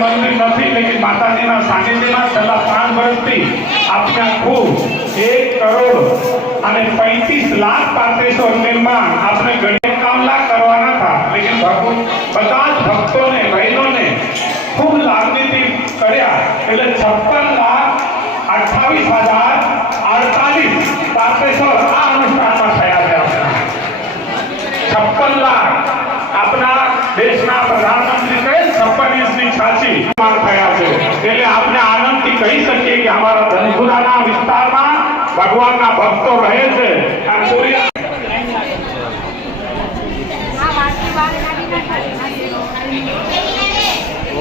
मंदिर नहीं, लेकिन माताजी सानिध्य में छेल्ला 5 वर्षथी आपने खूब 1,35,35,35,000 निर्माण आपने घणी 51 लाख करवाना था, लेकिन બધા भक्तों ने बहनों ने खूब लागणी कर्या એટલે 56,28,048 પાત્રેશ્વર આ અનુષ્ઠાનમાં થયા છે। 56 લાખ આપણા દેશના પ્રધાનમંત્રી કહે 56 ઇંચની છાતી થયા છે, એટલે આપણે આનંદથી કહી શકીએ કે અમારા ધનસુરાના વિસ્તારમાં ભગવાનના ભક્તો રહે છે। અને સૂર્ય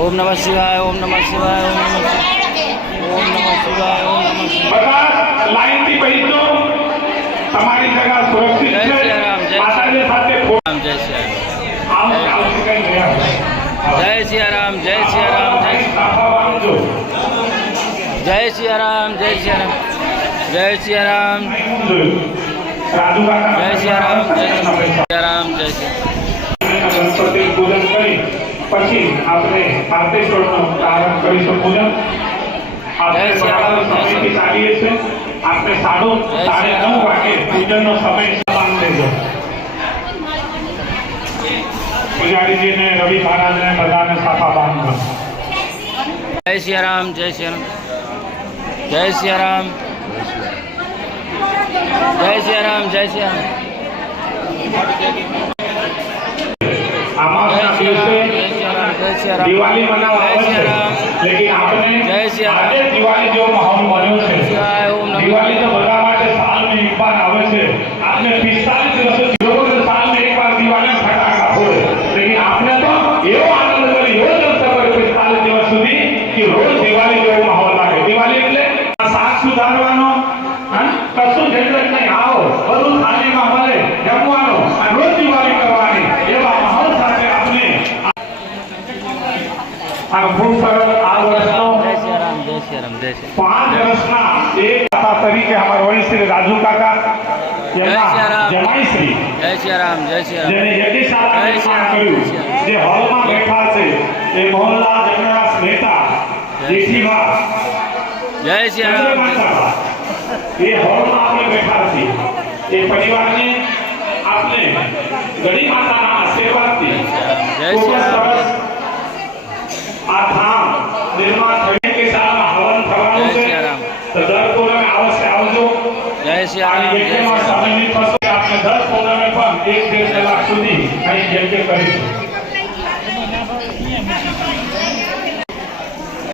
ओम नमः शिवाय, ओम नमः शिवाय, ओम नमः ओम नमः शिवाय, ओम नमः शिवाय। બધા લાઈન થી બેસજો, તમારી જગ્યા સુરક્ષિત છે। માતાજી સાથે जय श्री આવો આવો કઈ ગયા जय सिया राम, जय सिया राम, जय जय सिया राम, जय सिया राम, जय सिया राम, રાજુ કાકા जय सिया राम, जय सिया राम, जय सिया ગણપતિ પૂજન કરી પછી આપણે પાર્થેશ્વરનો પ્રારંભ કરીશું પૂજન। આપણે બરાબર સમયથી ચાલીએ છીએ, આપણે 9:30 વાગે પૂજનનો સમય સમાન લેજો। पुजारी ने रवि महाराज ने बधाने साफा बांधो। जय सिया राम, जय सिया राम, जय सिया राम, जय सिया राम, जय सिया राम। दिवाली मनावा लेकिन आपने आज दिवाली जो माहौल बन्यो छे, दिवाली तो बधा माटे साल में एक बार आवे छे। आपने 45 वर्ष साल में एक बार दिवाली फटाका फोड़े, लेकिन आपने तो एवो आनंद करी एवो जलसा करी 45 दिवस सुधी कि रोज दिवाली जेवो माहौल लागे। दिवाली એટલે શાક સુધારવાનો કશું ઝંઝટ નહીં, આવો બધું થાળીમાં મળે, જમવાનો અને રોજ દિવાળી કરવાની એવા માહોલ સાથે આપણે આ ખૂબ સરસ આ વર્ષનો जय सिया राम, जय सिया राम, जय सिया 5 વર્ષના એક દાતા તરીકે અમારા વડીલ રાજુ કાકા જમાઈ શ્રી जय सिया राम, जय सिया राम, જેને યજ્ઞશાળા નિર્માણ કર્યું, જે હોલમાં બેઠા છે એ મોહનલાલ જગન્નાથ મહેતા જેઠીમાં जय सिया राम, એ હોલમાં આપણે બેઠા છીએ। એ પરિવારને આપણે ગણી માતાના આશીર્વાદથી जय सिया राम, આ ધામ નિર્માણ થઈને કે શાળામાં હવન થવાનું जय છે, सिया राम, તો દર પૂનમે અવશ્ય આવજો। जय सिया આ राम, जय યજ્ઞમાં सिया राम। સામેની પાસે આપણે દર પૂનમે પણ 1-2 કલાક સુધી અહીં યજ્ઞ કરીશું।